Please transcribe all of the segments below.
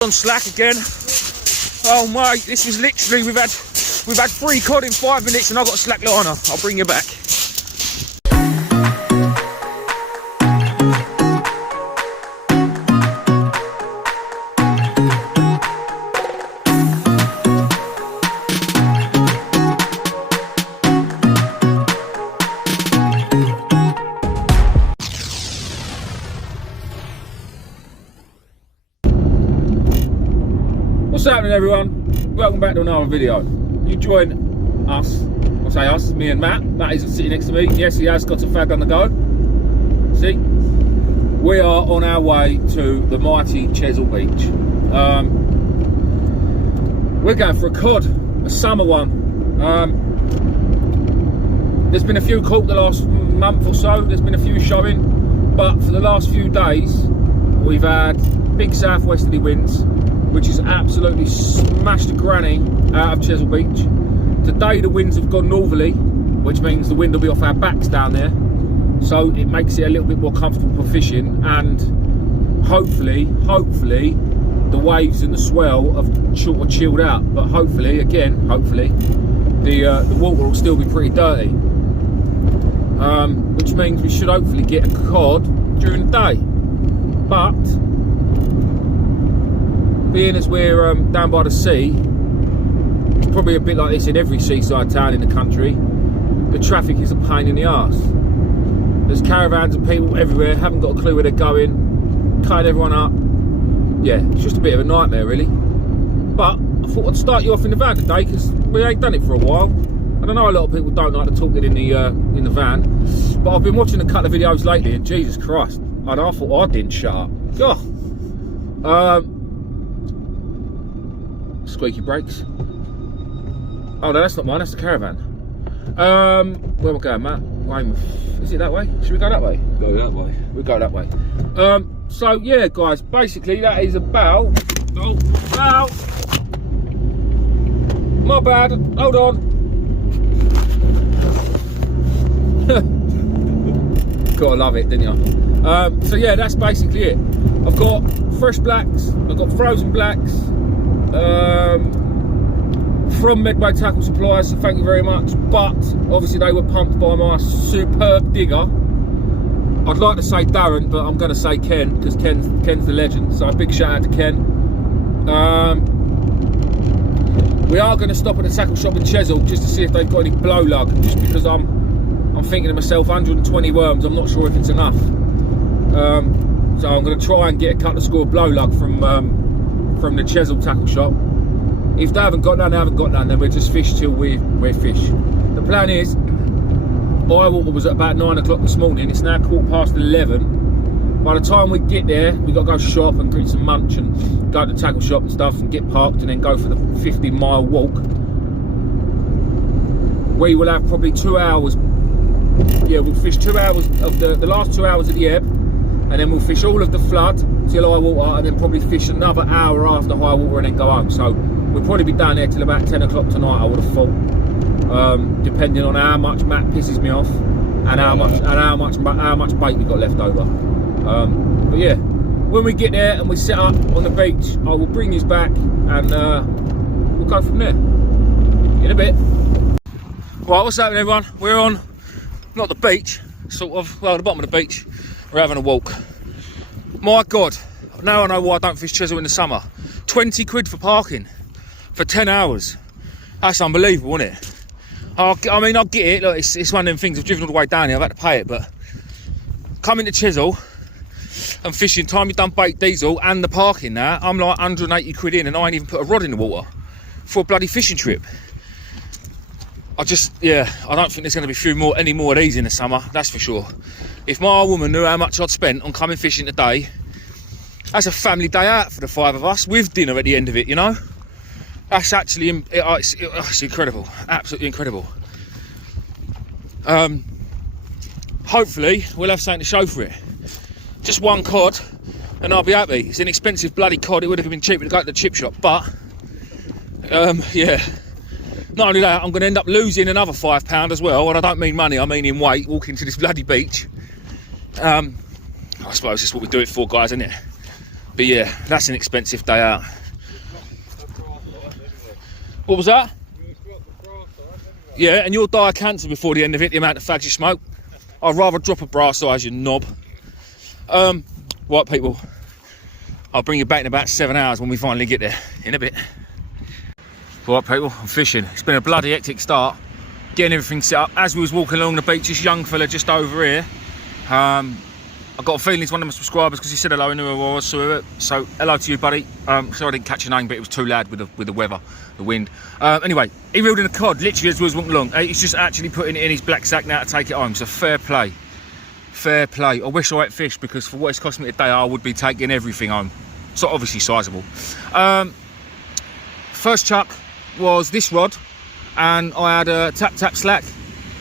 On slack again. Oh mate, this is literally we've had 3 cod in 5 minutes and I've got a slack liner. I'll bring you back. What's happening, everyone? Welcome back to another video. You join us, I say us, me and Matt. Matt is sitting next to me. Yes, he has got a fag on the go. See? We are on our way to the mighty Chesil Beach. We're going for a cod, a summer one. There's been a few caught the last month or so. There's been a few showing, but for the last few days, we've had big southwesterly winds, which has absolutely smashed the granny out of Chesil Beach. Today the winds have gone northerly, which means the wind will be off our backs down there, so it makes it a little bit more comfortable for fishing, and hopefully the waves and the swell have sort of chilled out, but hopefully the water will still be pretty dirty, which means we should hopefully get a cod during the day. But being as we're down by the sea, it's probably a bit like this in every seaside town in the country. The traffic is a pain in the arse. There's caravans and people everywhere, haven't got a clue where they're going, cutting everyone up. Yeah, it's just a bit of a nightmare really. But I thought I'd start you off in the van today because we ain't done it for a while. And I know a lot of people don't like to talk it in the van, but I've been watching a couple of videos lately and Jesus Christ, and I thought I didn't shut up. God. Squeaky brakes. Oh no, that's not mine, that's the caravan. Where am I going, Matt? Is it that way? Should we go that way? Go that way. We'll go that way. So yeah guys, basically that is about my bad, hold on. Gotta love it, didn't you? So yeah, that's basically it. I've got fresh blacks, I've got frozen blacks, from Medway Tackle Supplies, so thank you very much, but obviously they were pumped by my superb digger. I'd like to say Darren, but I'm going to say Ken, because Ken's the legend, so a big shout out to Ken. We are going to stop at the tackle shop in Chesil just to see if they've got any blow lug, just because I'm thinking to myself, 120 worms, I'm not sure if it's enough. So I'm going to try and get a couple of score blow lug from the Chesil tackle shop. If they haven't got none, they haven't got none, then we'll just fish till we're fish. The plan is, high water was at about 9 o'clock this morning, it's now 11:15. By the time we get there, we've got to go shop and get some munch and go to the tackle shop and stuff and get parked and then go for the 50-mile walk. We will have probably 2 hours. Yeah, we'll fish 2 hours of the last 2 hours of the ebb, and then we'll fish all of the flood till high water, and then probably fish another hour after high water and then go home. So we'll probably be down there till about 10 o'clock tonight, I would have thought, depending on how much Matt pisses me off and how much bait we got left over. But yeah, when we get there and we set up on the beach, I will bring you back and we'll go from there in a bit. Right, what's happening, everyone? We're on, not the beach, sort of, well, the bottom of the beach. We're having a walk. My God, now I know why I don't fish Chesil in the summer. 20 quid for parking for 10 hours. That's unbelievable, isn't it? I mean, I get it. Look, it's one of them things. I've driven all the way down here. I've had to pay it, but coming to Chesil and fishing, time you've done bait, diesel, and the parking now, I'm like 180 quid in, and I ain't even put a rod in the water for a bloody fishing trip. I don't think there's going to be any more of these in the summer, that's for sure. If my woman knew how much I'd spent on coming fishing today, that's a family day out for the 5 of us, with dinner at the end of it, you know? That's actually, it's incredible, absolutely incredible. Hopefully, we'll have something to show for it. Just one cod, and I'll be happy. It's an expensive bloody cod, it would have been cheaper to go to the chip shop, but, yeah. Not only that, I'm going to end up losing another £5 as well, and I don't mean money, I mean in weight, walking to this bloody beach. I suppose that's what we do it for, guys, isn't it? But yeah, that's an expensive day out. What was that? Yeah, and you'll die of cancer before the end of it, the amount of fags you smoke. I'd rather drop a brass eyes, you knob. Right, people. I'll bring you back in about 7 hours when we finally get there. In a bit. Right, people, I'm fishing. It's been a bloody hectic start. Getting everything set up. As we was walking along the beach, this young fella just over here, I got a feeling he's one of my subscribers because he said hello and knew who I was. So hello to you, buddy. Sorry I didn't catch your name, but it was too loud with the weather, the wind. Anyway, he reeled in a cod literally as we was walking along. He's just actually putting it in his black sack now to take it home. So fair play, fair play. I wish I ate fish because for what it's cost me today, I would be taking everything home. So obviously sizable. First chuck was this rod, and I had a tap slack.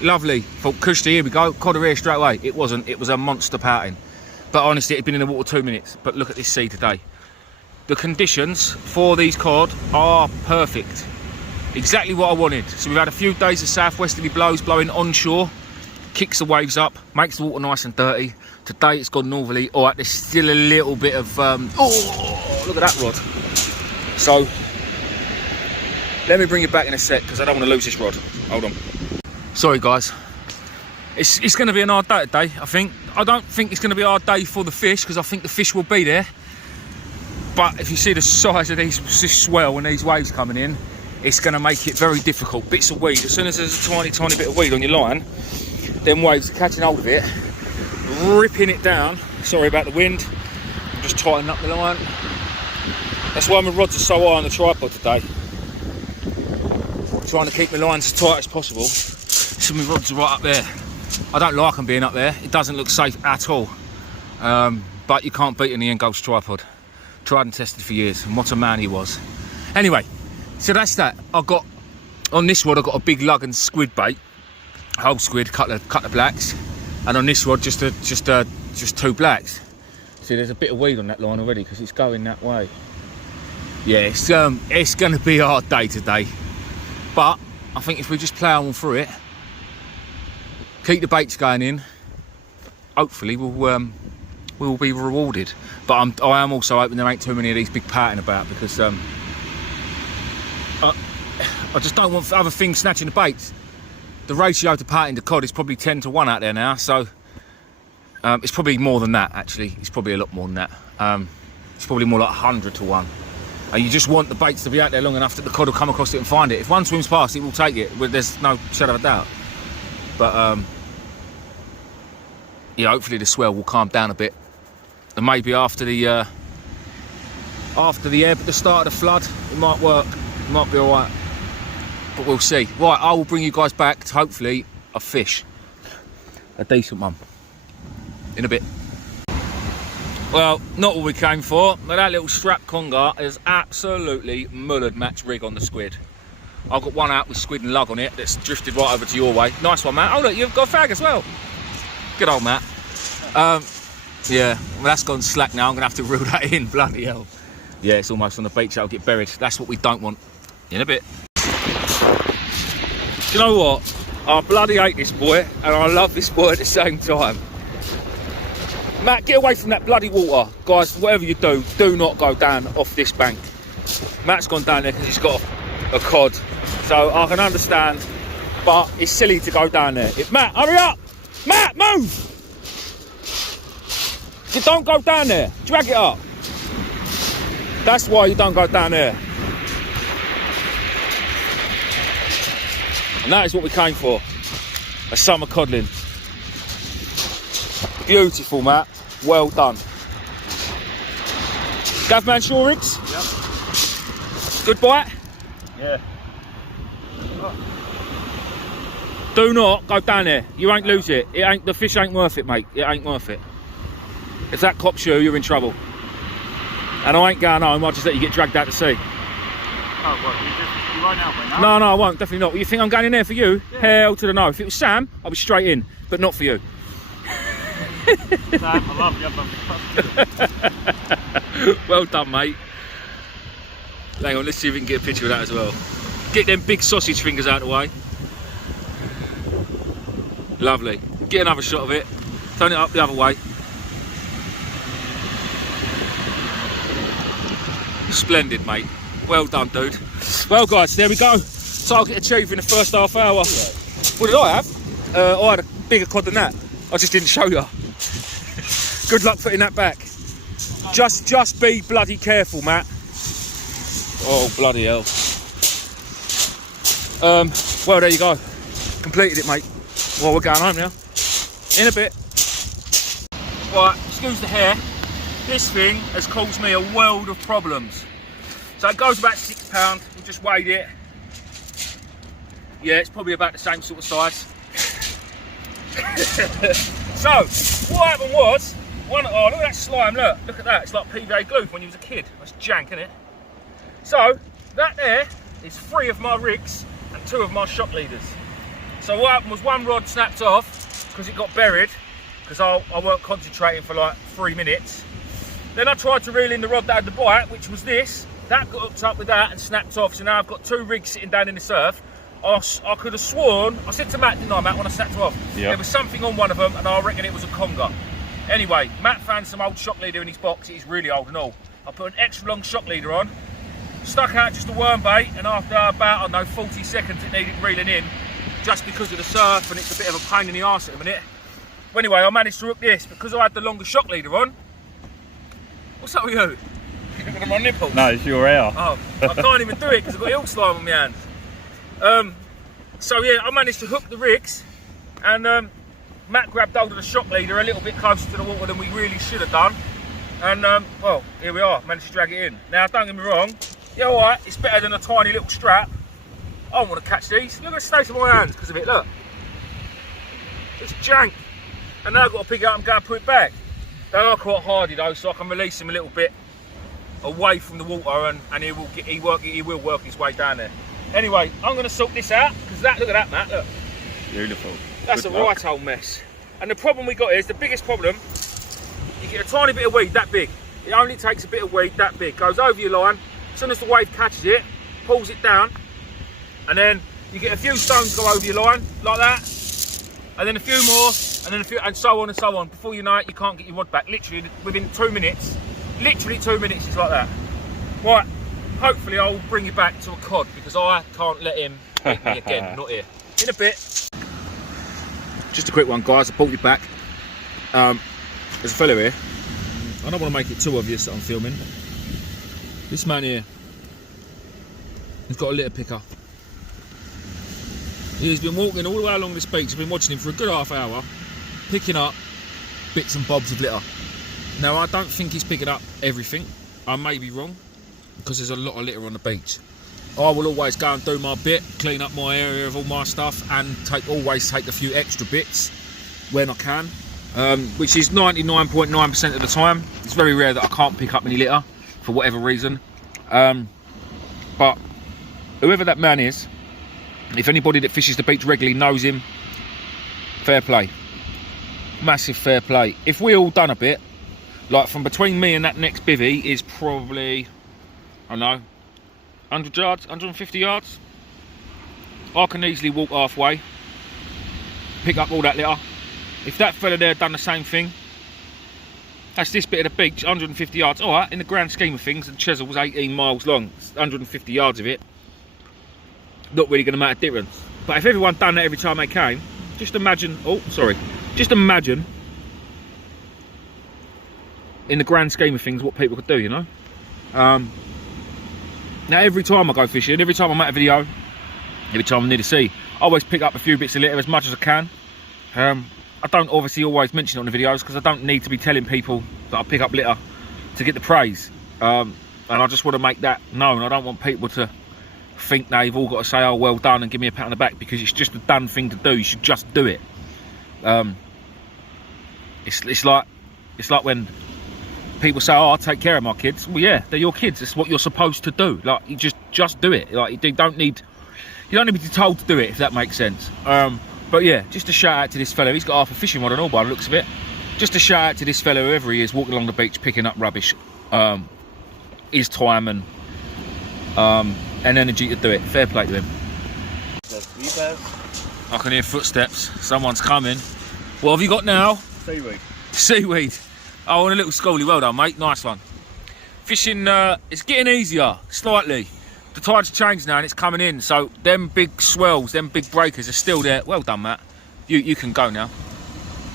Lovely. Thought cushy, here we go. Cod are here straight away. It wasn't. It was a monster pouting. But honestly, it had been in the water 2 minutes. But look at this sea today. The conditions for these cod are perfect. Exactly what I wanted. So we've had a few days of southwesterly blows blowing onshore. Kicks the waves up, makes the water nice and dirty. Today it's gone northerly. All right, there's still a little bit of... oh, look at that rod. So, let me bring it back in a sec because I don't want to lose this rod. Hold on. Sorry, guys. It's going to be an hard day today, I think. I don't think it's going to be a hard day for the fish because I think the fish will be there. But if you see the size of this swell and these waves coming in, it's going to make it very difficult. Bits of weed. As soon as there's a tiny bit of weed on your line, them waves are catching hold of it, ripping it down. Sorry about the wind. I'm just tightening up the line. That's why my rods are so high on the tripod today. Trying to keep my lines as tight as possible. So my rods are right up there. I don't like them being up there. It doesn't look safe at all. But you can't beat an Ian Ghost tripod. Tried and tested for years, and what a man he was. Anyway, so that's that. I got on this rod. I got a big lug and squid bait, whole squid, couple of blacks, and on this rod just two blacks. See, there's a bit of weed on that line already because it's going that way. Yeah, it's going to be a hard day today, but I think if we just plough on through it, keep the baits going in, hopefully we'll be rewarded. But I am also hoping there ain't too many of these big pouting about because I just don't want other things snatching the baits. The ratio to pouting to cod is probably 10 to 1 out there now, so it's probably more than that actually. It's probably a lot more than that. It's probably more like 100 to 1. And you just want the baits to be out there long enough that the cod will come across it and find it. If one swims past, it will take it. There's no shadow of a doubt. But yeah, hopefully the swell will calm down a bit. And maybe after the ebb at the start of the flood, it might work. It might be all right. But we'll see. Right, I will bring you guys back to hopefully a fish. A decent one. In a bit. Well, not what we came for, but that little strap conger is absolutely mullered Matt's rig on the squid. I've got one out with squid and lug on it that's drifted right over to your way. Nice one, Matt. Oh look, you've got a fag as well. Good old Matt. Yeah, well, that's gone slack now. I'm going to have to reel that in, bloody hell. Yeah, it's almost on the beach, it'll get buried. That's what we don't want. In a bit. Do you know what? I bloody hate this boy, and I love this boy at the same time. Matt, get away from that bloody water. Guys, whatever you do, do not go down off this bank. Matt's gone down there because he's got a cod. So I can understand, but it's silly to go down there. Matt, hurry up! Matt, move! You don't go down there. Drag it up. That's why you don't go down there. And that is what we came for. A summer codling. Beautiful, Matt. Well done. Gavman Shore rigs? Yep. Good bite? Yeah. Do not go down there. You ain't lose it. The fish ain't worth it, mate. It ain't worth it. If that cops you, you're in trouble. And I ain't going home. I'll just let you get dragged out to sea. Oh, what? You won't help me now? No, I won't. Definitely not. You think I'm going in there for you? Yeah. Hell to the no. If it was Sam, I'll be straight in. But not for you. Sam, I love you. Well done, mate. Hang on, let's see if we can get a picture of that as well. Get them big sausage fingers out of the way. Lovely. Get another shot of it. Turn it up the other way. Splendid, mate. Well done, dude. Well, guys, there we go. Target achieved in the first half hour. What did I have? I had a bigger cod than that. I just didn't show you. Good luck putting that back. Just be bloody careful, Matt. Oh, bloody hell. Well, there you go. Completed it, mate. Well, we're going home now. In a bit. Right, excuse the hair. This thing has caused me a world of problems. So it goes about £6. We just weighed it. Yeah, it's probably about the same sort of size. So, what happened was, oh, look at that slime, look at that. It's like PVA glue when you was a kid. That's jank, isn't it? So, that there is 3 of my rigs and 2 of my shock leaders. So what happened was one rod snapped off because it got buried, because I weren't concentrating for like 3 minutes. Then I tried to reel in the rod that had the bite, which was this. That got hooked up with that and snapped off, so now I've got 2 rigs sitting down in the surf. I could have sworn, I said to Matt, didn't I, Matt, when I snapped her off? Yep. There was something on one of them, and I reckon it was a conger. Anyway, Matt found some old shock leader in his box. It's really old and all. I put an extra long shock leader on, stuck out just a worm bait, and after about, I don't know, 40 seconds it needed reeling in, just because of the surf, and it's a bit of a pain in the arse at the minute. Well, anyway, I managed to hook this, because I had the longer shock leader on. What's up with you? You looking at my nipples? No, it's your hair. Oh, I can't even do it because I've got eel slime on my hands. So yeah, I managed to hook the rigs, and Matt grabbed hold of the shock leader a little bit closer to the water than we really should have done. And well, here we are, managed to drag it in. Now, don't get me wrong, yeah, alright, it's better than a tiny little strap. I don't want to catch these. Look at the state of my hands because of it, look. It's jank. And now I've got to pick it up and go and put it back. They are quite hardy though, so I can release him a little bit away from the water, and he will work his way down there. Anyway, I'm going to sort this out, because look at that, Matt, look. Beautiful. That's a right old mess. And the problem we got is, the biggest problem, you get a tiny bit of weed that big. It only takes a bit of weed that big. Goes over your line, as soon as the wave catches it, pulls it down, and then you get a few stones go over your line, like that, and then a few more, and then a few, and so on and so on. Before you know it, you can't get your rod back. Literally, within 2 minutes, literally 2 minutes, it's like that. Right. Hopefully I'll bring you back to a cod, because I can't let him eat me again, not here. In a bit. Just a quick one, guys, I brought you back. There's a fellow here. I don't want to make it too obvious that I'm filming. This man here, he's got a litter picker. He's been walking all the way along this beach. I've been watching him for a good half hour, picking up bits and bobs of litter. Now, I don't think he's picking up everything. I may be wrong, because there's a lot of litter on the beach. I will always go and do my bit, clean up my area of all my stuff, and always take a few extra bits when I can, which is 99.9% of the time. It's very rare that I can't pick up any litter for whatever reason. But whoever that man is, if anybody that fishes the beach regularly knows him, fair play. Massive fair play. If we all done a bit, like from between me and that next bivvy is probably, I don't know, 100 yards, 150 yards. I can easily walk halfway, pick up all that litter. If that fella there done the same thing, that's this bit of the beach, 150 yards. All right, in the grand scheme of things, and Chesil was 18 miles long, 150 yards of it, not really going to make a difference. But if everyone done that every time they came, just imagine, just imagine, in the grand scheme of things, what people could do, you know? Now, every time I go fishing, every time I make a video, every time I'm near the sea, I always pick up a few bits of litter as much as I can. I don't obviously always mention it on the videos, because I don't need to be telling people that I pick up litter to get the praise. And I just want to make that known. I don't want people to think they've all got to say, oh, well done, and give me a pat on the back, because it's just a done thing to do. You should just do it. It's like when people say, oh, I take care of my kids. Well, yeah, they're your kids. It's what you're supposed to do. Like, you just do it. Like, you don't need to be told to do it, if that makes sense. But yeah, just a shout out to this fellow. He's got half a fishing rod and all by the looks of it. Just a shout out to this fellow, whoever he is, walking along the beach picking up rubbish. His time and energy to do it. Fair play to him. I can hear footsteps. Someone's coming. What have you got now? Seaweed. Seaweed. Oh, and a little schoolie. Well done, mate. Nice one. fishing, it's getting easier, slightly. The tide's changed now and it's coming in, so them big swells, them big breakers are still there. Well done, Matt. You can go now.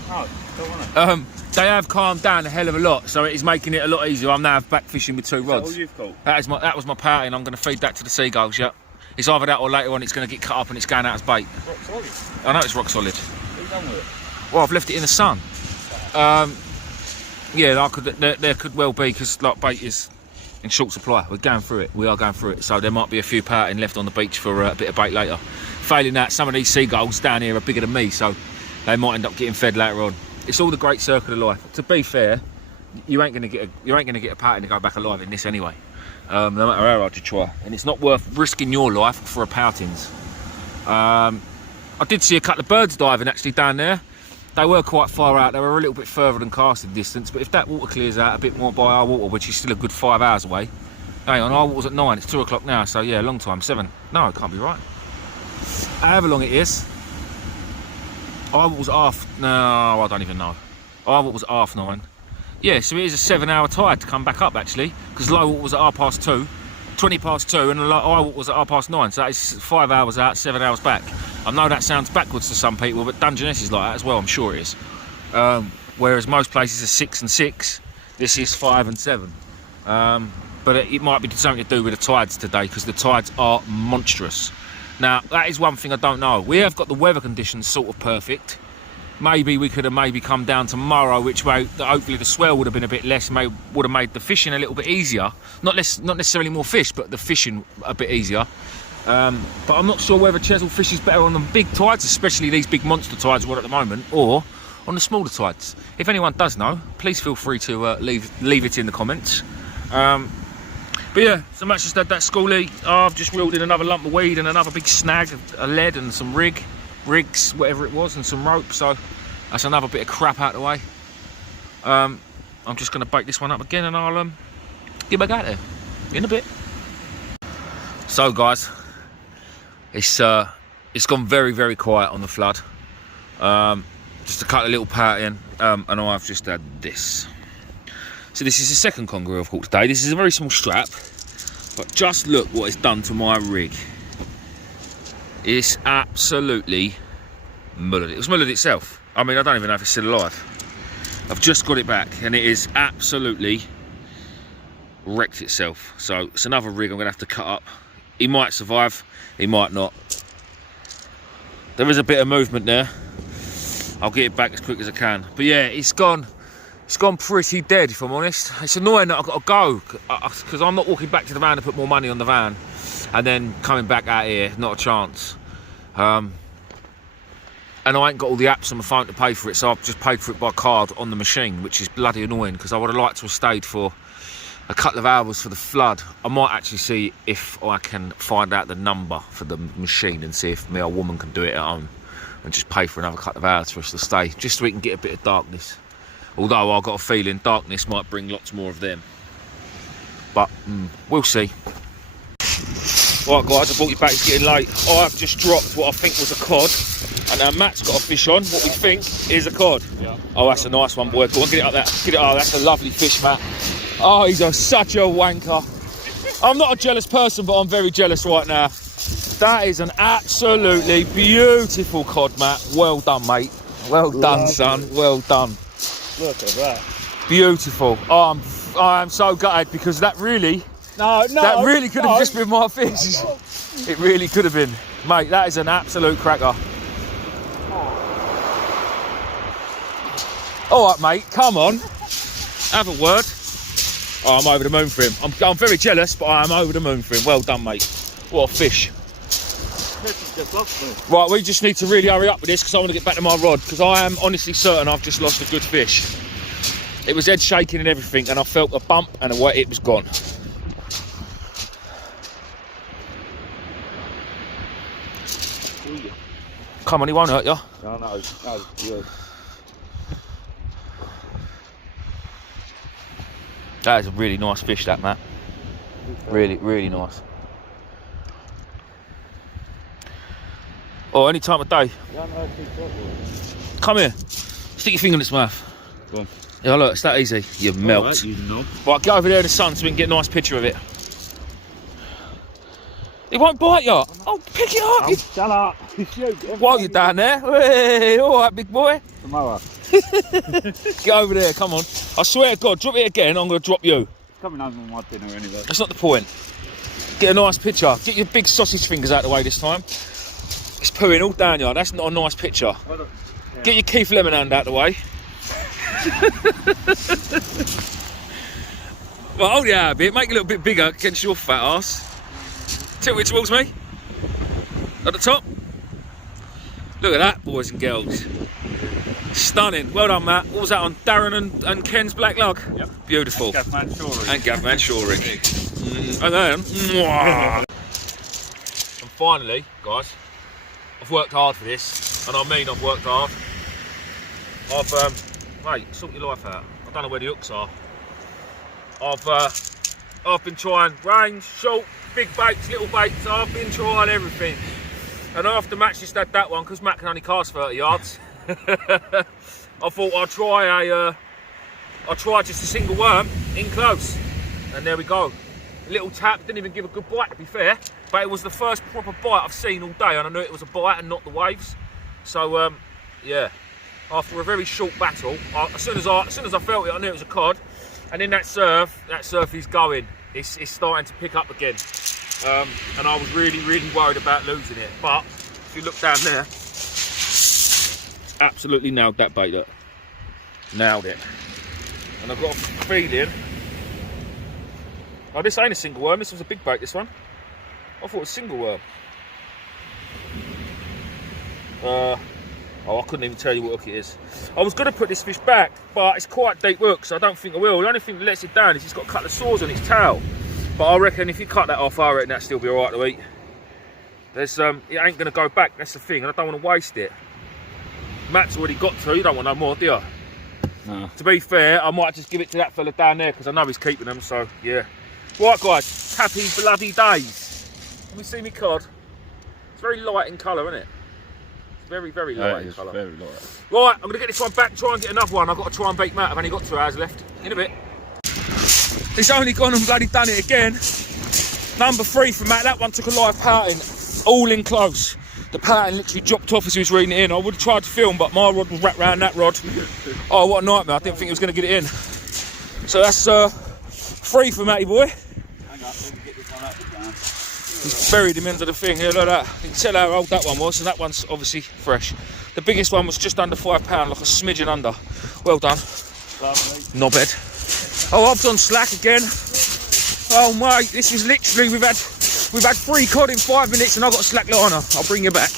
Oh, don't want to. They have calmed down a hell of a lot, so it is making it a lot easier. I'm now back fishing with 2 rods. Is that all you've caught? That was my pouting. I'm going to feed that to the seagulls, yeah. It's either that or later on it's going to get cut up and it's going out as bait. Rock solid. I know it's rock solid. What have you done with it? Well, I've left it in the sun. Yeah, there could well be, because like bait is in short supply. We're going through it. We are going through it. So there might be a few pouting left on the beach for a bit of bait later. Failing that, some of these seagulls down here are bigger than me, so they might end up getting fed later on. It's all the great circle of life. To be fair, you ain't gonna get a pouting to go back alive in this anyway. No matter how hard you try, and it's not worth risking your life for a poutings. I did see a couple of birds diving actually down there. They were quite far out. They were a little bit further than casting distance, but if that water clears out a bit more by our water, which is still a good 5 hours away. Hang on, our water's at 9. It's 2 o'clock now, so yeah, long time. 7. No, it can't be right. However long it is. Our water was half. No, I don't even know. Our water was half 9. Yeah, so it is a 7-hour tide to come back up actually, because low water was at 2:30, 20 past 2, and high water was at 9:30. So that is 5 hours out, 7 hours back. I know that sounds backwards to some people, but Dungeness is like that as well. I'm sure it is. Whereas most places are 6 and 6, this is 5 and 7. But it might be something to do with the tides today, because the tides are monstrous. Now that is one thing I don't know. We have got the weather conditions sort of perfect. Maybe we could have maybe come down tomorrow, which way hopefully the swell would have been a bit less, would have made the fishing a little bit easier. Not necessarily more fish, but the fishing a bit easier. But I'm not sure whether Chesil fishes better on the big tides, especially these big monster tides we're at the moment, or on the smaller tides. If anyone does know, please feel free to leave it in the comments. But yeah, so Matt's just had that schoolie. I've just reeled in another lump of weed and another big snag, a lead and some rigs, whatever it was, and some rope. So that's another bit of crap out of the way. I'm just going to bait this one up again, and I'll get back out there in a bit. So guys, it's gone very, very quiet on the flood. Just a couple of little pouting, and I've just had this. So this is the second conger I've caught today. This is a very small strap, but just look what it's done to my rig. It's absolutely mullered. It was mullered itself. I mean, I don't even know if it's still alive. I've just got it back, and it is absolutely wrecked itself. So it's another rig I'm going to have to cut up. He might survive, he might not. There is a bit of movement there. I'll get it back as quick as I can. But yeah, it's gone pretty dead, if I'm honest. It's annoying that I've got to go, because I'm not walking back to the van to put more money on the van and then coming back out here, not a chance. And I ain't got all the apps on my phone to pay for it, so I've just paid for it by card on the machine, which is bloody annoying, because I would have liked to have stayed for a couple of hours for the flood. I might actually see if I can find out the number for the machine and see if my old woman can do it at home and just pay for another couple of hours for us to stay, just so we can get a bit of darkness. Although I've got a feeling darkness might bring lots more of them. But we'll see. Right guys, I brought you back, it's getting late. I've just dropped what I think was a cod, and now Matt's got a fish on, what we think is a cod. Yeah. Oh, that's a nice one, boy. Go on, get it up there. Get it. Oh, that's a lovely fish, Matt. Oh, he's such a wanker. I'm not a jealous person, but I'm very jealous right now. That is an absolutely beautiful cod, Matt. Well done, mate. Well done, son. Well done. Look at that. Beautiful. Oh, I'm so gutted, because that really could have just been my fish. It really could have been. Mate, that is an absolute cracker. All right, mate, come on. Have a word. Oh, I'm over the moon for him. I'm very jealous, but I'm over the moon for him. Well done, mate. What a fish. Right, we just need to really hurry up with this, because I want to get back to my rod, because I am honestly certain I've just lost a good fish. It was head shaking and everything, and I felt a bump, and away it was gone. Come on, he won't hurt you. No, good. That is a really nice fish, that, Matt. Really, really nice. Oh, any time of day. Come here. Stick your finger in its mouth. Go on. Yeah, look, it's that easy. You melt. Right, you knob. Right, get over there in the sun so we can get a nice picture of it. It won't bite you. Oh, pick it up. Shut up. While you're down there. Hey, all right, big boy. Tomorrow. Get over there, come on. I swear to God, drop it again, I'm going to drop you. Coming home on my dinner anyway. That's not the point. Get a nice picture. Get your big sausage fingers out of the way this time. It's pooing all down you. That's not a nice picture. Get your Keith Lemon hand out of the way. Well, hold it out a bit. Make it a little bit bigger against your fat ass. Tilt it towards me. At the top. Look at that, boys and girls. Stunning. Well done, Matt. What was that on? Darren and Ken's black lug? Yep. Beautiful. And Gavman Shoring. And Gavman Shoring. And then... and finally, guys, I've worked hard for this. And I mean I've worked hard. Mate, sort your life out. I don't know where the hooks are. I've been trying range, short, big baits, little baits. I've been trying everything. And after Matt just had that one, because Matt can only cast 30 yards, I thought I'd try just a single worm in close. And there we go. A little tap, didn't even give a good bite to be fair, but it was the first proper bite I've seen all day, and I knew it was a bite and not the waves. So yeah, after a very short battle, as soon as I felt it, I knew it was a cod. And then that surf is going. It's starting to pick up again. And I was really worried about losing it. But if you look down there, it's absolutely nailed that bait up. Nailed it. And I've got a feeling. Oh, this ain't a single worm. This was a big bait, this one. I thought it was a single worm. Oh, I couldn't even tell you what hook it is. I was going to put this fish back, but it's quite deep hook, so I don't think I will. The only thing that lets it down is it's got a couple of sores on its tail. But I reckon if you cut that off, I reckon that'll still be alright to eat. There's, it ain't going to go back, that's the thing, and I don't want to waste it. Matt's already got to, you don't want no more, do you? No. To be fair, I might just give it to that fella down there, because I know he's keeping them, so yeah. Right, guys, happy bloody days. Can we see me cod? It's very light in colour, isn't it? Very light in colour. Very light. Right, I'm going to get this one back, try and get another one. I've got to try and beat Matt. I've only got 2 hours left. In a bit. It's only gone and bloody done it again. Number 3 for Matt. That one took a live pouting. All in close. The pouting literally dropped off as he was reading it in. I would have tried to film, but my rod was wrapped around that rod. Oh, what a nightmare. I didn't think he was going to get it in. So that's 3 for Matty boy. Hang up, let me get this one up again. He's buried him into the thing, here, look at that. You can tell how old that one was, and that one's obviously fresh. The biggest one was just under £5, like a smidgen under. Well done. Lovely. Knobhead. Oh, I've done slack again. Oh mate, this is literally, we've had 3 cod in 5 minutes and I've got a slack liner. I'll bring you back.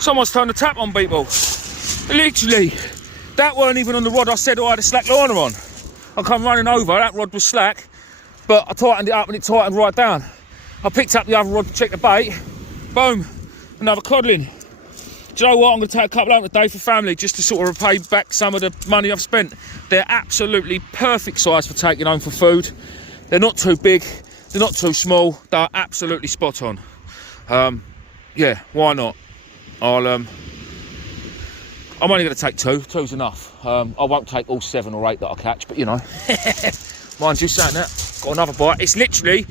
Someone's turned the tap on, people. Literally, that weren't even on the rod I said I had a slack liner on. I come running over, that rod was slack. But I tightened it up and it tightened right down. I picked up the other rod to check the bait. Boom, another codling. Do you know what? I'm going to take a couple out today for family just to sort of repay back some of the money I've spent. They're absolutely perfect size for taking home for food. They're not too big, they're not too small. They're absolutely spot on. Yeah, why not? I'm only going to take 2. 2's enough. I won't take all 7 or 8 that I catch, but you know. Mind you saying that. Got another bite. It's literally,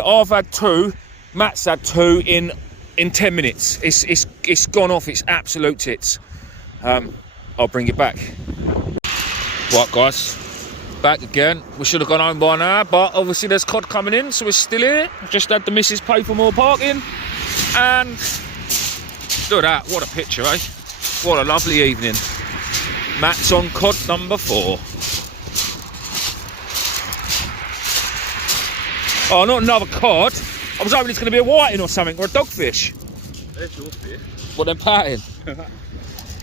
I've had 2, Matt's had 2 in 10 minutes. It's gone off, it's absolute tits. I'll bring it back. Right guys, back again. We should have gone home by now, but obviously there's cod coming in, so we're still here. Just had the missus pay for more parking. And look at that, what a picture, eh? What a lovely evening. Matt's on cod number 4. Oh, not another cod. I was hoping it's going to be a whiting or something, or a dogfish. There's your fish. What, they're patting?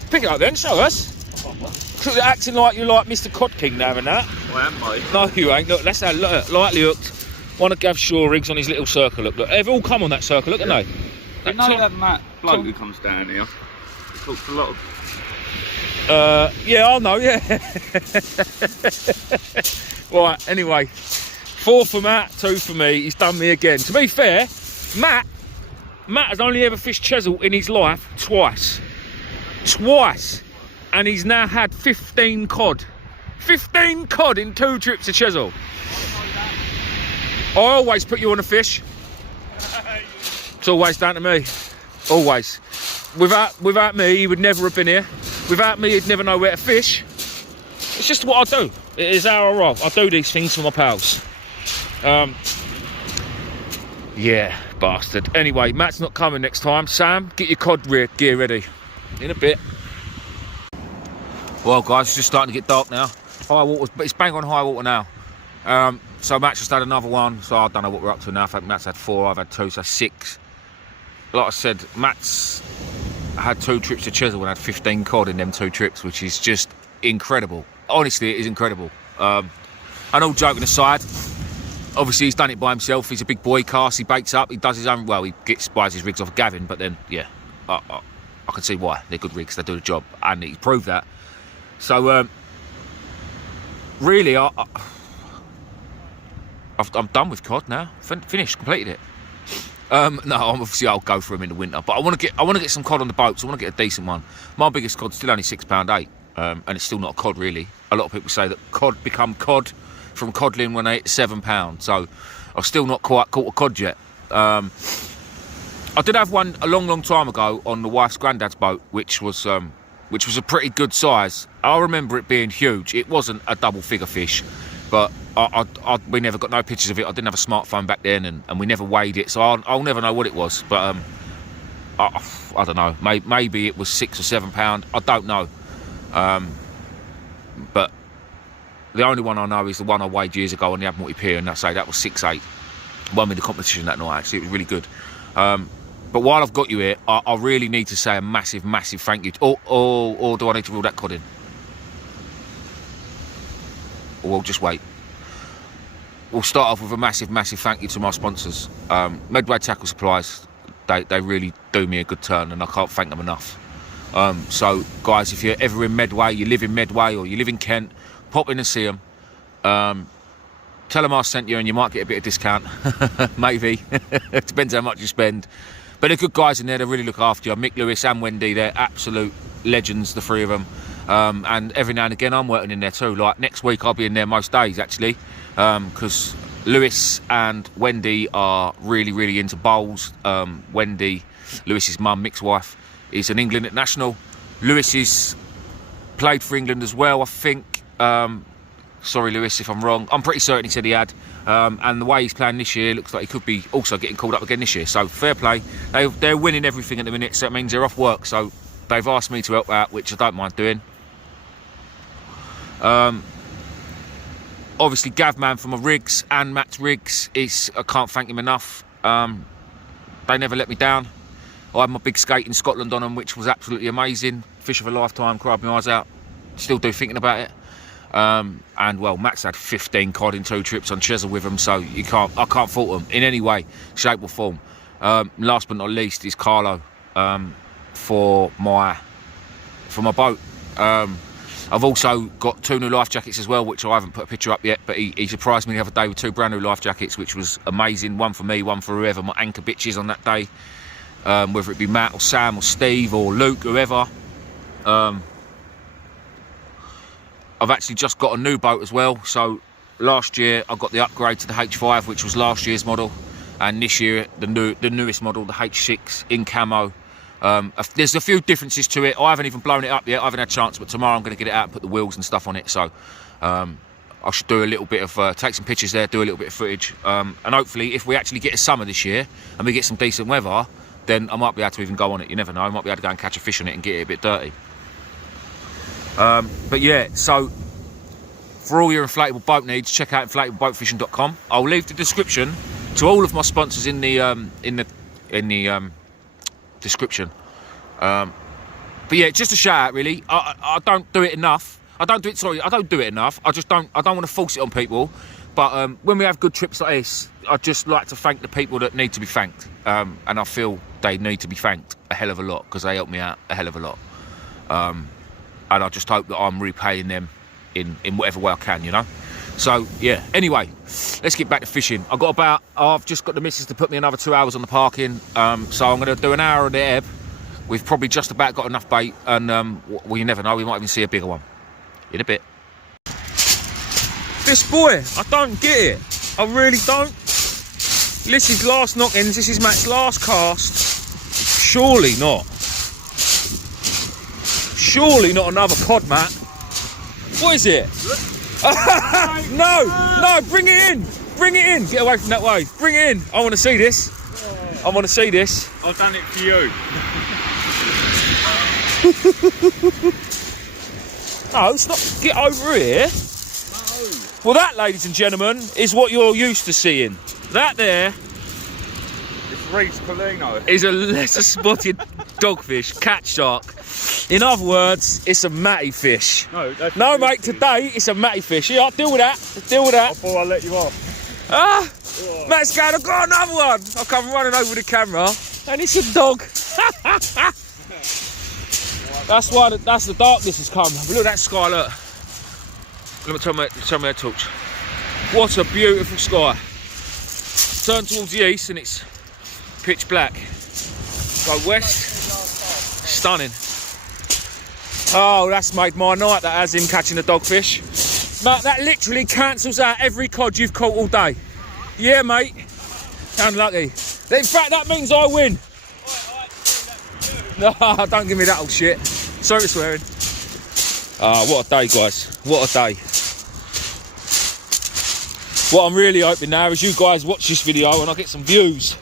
Pick it up then, show us. You're acting like you like Mr. Cod King now and that. I am, mate. No, you ain't. Look, that's how lightly hooked. One of Gav Shaw rigs on his little circle. Look, they've all come on that circle, look, haven't they? You know that Matt bloke who comes down here? He talks a lot of... yeah, I know, yeah. Right, anyway. 4 for Matt, 2 for me. He's done me again. To be fair, Matt has only ever fished Chesil in his life twice. Twice. and he's now had 15 cod. 15 cod in 2 trips to Chesil. I always put you on a fish. It's always down to me. Always. Without me, he would never have been here. Without me, he'd never know where to fish. It's just what I do. It is how I roll. I do these things for my pals. Yeah, bastard. Anyway, Matt's not coming next time. Sam, get your cod gear ready. In a bit. Well, guys, it's just starting to get dark now. High water, but it's bang on high water now. So Matt's just had another one. So I don't know what we're up to now. I think Matt's had 4, I've had 2, so 6. Like I said, Matt's had 2 trips to Chesil and had 15 cod in them 2 trips, which is just incredible. Honestly, it is incredible. And all joking aside, obviously he's done it by himself. He's a big boy, casts, he baits up, he does his own, well, he buys his rigs off of Gavin, but then, yeah, I can see why. They're good rigs, they do the job, and he's proved that. So, really, I'm done with cod now. Finished, completed it. No, obviously I'll go for them in the winter, but I want to get some cod on the boat, so I want to get a decent one. My biggest cod's still only £6.8, and it's still not a cod really. A lot of people say that cod become cod from codling when they hit £7, so I've still not quite caught a cod yet. I did have one a long time ago on the wife's granddad's boat, which was a pretty good size. I remember it being huge. It wasn't a double figure fish, but we never got no pictures of it. I didn't have a smartphone back then, and we never weighed it, so I'll never know what it was. But I don't know. Maybe it was £6 or £7. I don't know. But the only one I know is the one I weighed years ago on the Admiralty Pier, and I say that was 6.8. Won me the competition that night. Actually, it was really good. But while I've got you here, I really need to say a massive thank you. Or do I need to reel that cod in? Or we'll just wait. We'll start off with a massive thank you to my sponsors. Medway Tackle Supplies. They really do me a good turn, and I can't thank them enough. So, guys, if you're ever in Medway, you live in Medway, or you live in Kent, pop in and see them. Tell them I sent you, and you might get a bit of discount. Maybe. It depends how much you spend. But they're good guys in there. They really look after you. Mick, Lewis and Wendy, they're absolute legends, the 3 of them. And every now and again, I'm working in there too. Like next week, I'll be in there most days, actually. Because Lewis and Wendy are really into bowls. Wendy, Lewis's mum, Mick's wife, is an England international. Lewis is played for England as well, I think. Sorry, Lewis, if I'm wrong. I'm pretty certain he said he had. And the way he's playing this year, looks like he could be also getting called up again this year. So fair play. They're winning everything at the minute, so it means they're off work. So they've asked me to help out, which I don't mind doing. Obviously, Gavman from my rigs and Matt's rigs, I can't thank him enough. They never let me down. I had my big skate in Scotland on them, which was absolutely amazing. Fish of a lifetime, cried my eyes out. Still do thinking about it. And well, Matt's had 15 cod in 2 trips on Chesil with him, so I can't fault them in any way, shape or form. Last but not least is Carlo for my boat. I've also got 2 new life jackets as well, which I haven't put a picture up yet, but he surprised me the other day with 2 brand new life jackets, which was amazing. One for me, one for whoever my anchor bitch is on that day, whether it be Matt or Sam or Steve or Luke, whoever. I've actually just got a new boat as well. So last year I got the upgrade to the H5, which was last year's model, and this year the newest model, the H6 in camo. There's a few differences to it. I haven't even blown it up yet. I haven't had a chance, but tomorrow I'm going to get it out and put the wheels and stuff on it. So I should do a little bit of take some pictures there, do a little bit of footage, and hopefully if we actually get a summer this year and we get some decent weather, then I might be able to even go on it. You never know. I might be able to go and catch a fish on it and get it a bit dirty. But yeah, so for all your inflatable boat needs, check out inflatableBoatFishing.com. I'll leave the description to all of my sponsors in the description. But yeah, just a shout out really. I don't do it enough. I don't do it enough. I don't want to force it on people. But when we have good trips like this, I just like to thank the people that need to be thanked. And I feel they need to be thanked a hell of a lot, because they help me out a hell of a lot. And I just hope that I'm repaying them in whatever way I can, you know. So yeah, anyway, let's get back to fishing. I've just got the missus to put me another 2 hours on the parking, so I'm going to do an hour on the ebb, we've probably just about got enough bait, and well, you never know, we might even see a bigger one in a bit. This boy, I don't get it. I really don't. This is last knock-ins. This is Matt's last cast. Surely not. Surely not another cod, Matt. What is it? No, bring it in. Bring it in. Get away from that way. Bring it in. I want to see this. I want to see this. I've done it for you. No, it's not. Get over here. No. Well, that, ladies and gentlemen, is what you're used to seeing. That there It's Reed's Polino. is a lesser spotted dogfish, catch shark. In other words, it's a matty fish. No, that's No, mate, today it's a matty fish. Yeah, I'll deal with that. Deal with that. I thought I'd let you off. Ah, Matt's going, I've got another one. I'll come running over the camera, and it's a dog. That's why. That's the darkness has come. But look at that sky. Look. Let me turn my head torch. What a beautiful sky. Turn towards the east, and it's pitch black. Go west. Stunning. Oh, that's made my night. That has him catching a dogfish. Matt, that literally cancels out every cod you've caught all day. Yeah, mate. Unlucky. In fact, that means I win. No, don't give me that old shit. Sorry for swearing. Ah, what a day, guys. What a day. What I'm really hoping now is you guys watch this video and I get some views.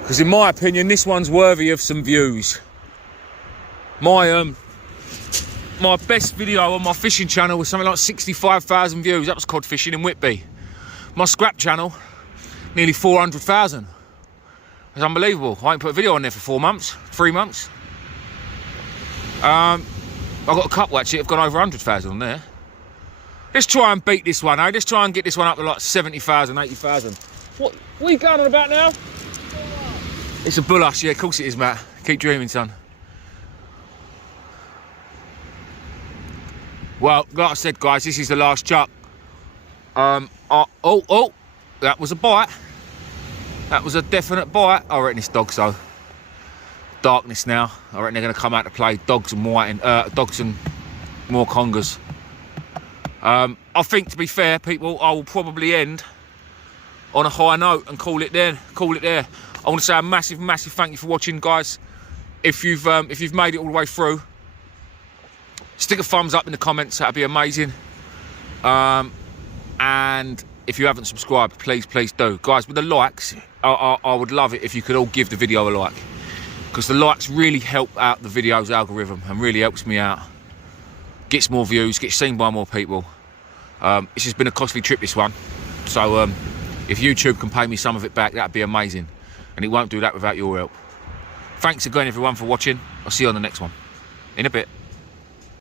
Because in my opinion, this one's worthy of some views. My best video on my fishing channel was something like 65,000 views. That was cod fishing in Whitby. My scrap channel, nearly 400,000. It's unbelievable. I ain't put a video on there for 4 months, 3 months. I've got a couple actually, I've gone over 100,000 on there. Let's try and beat this one, eh? Let's try and get this one up to like 70,000, 80,000. What are you going on about now? It's a bullash, yeah, of course it is, Matt. Keep dreaming, son. Well, like I said, guys, this is the last chuck. Oh, that was a bite. That was a definite bite. I reckon it's dogs, though. Darkness now. I reckon they're going to come out to play dogs and dogs and more congers. I think, to be fair, people, I will probably end on a high note and call it there. I want to say a massive, massive thank you for watching, guys. If you've made it all the way through, stick a thumbs up in the comments. That'd be amazing. And if you haven't subscribed, please do, guys. With the likes, I would love it if you could all give the video a like, because the likes really help out the video's algorithm and really helps me out. Gets more views, gets seen by more people. It's just been a costly trip, this one. So if YouTube can pay me some of it back, that'd be amazing. And it won't do that without your help. Thanks again, everyone, for watching. I'll see you on the next one. In a bit.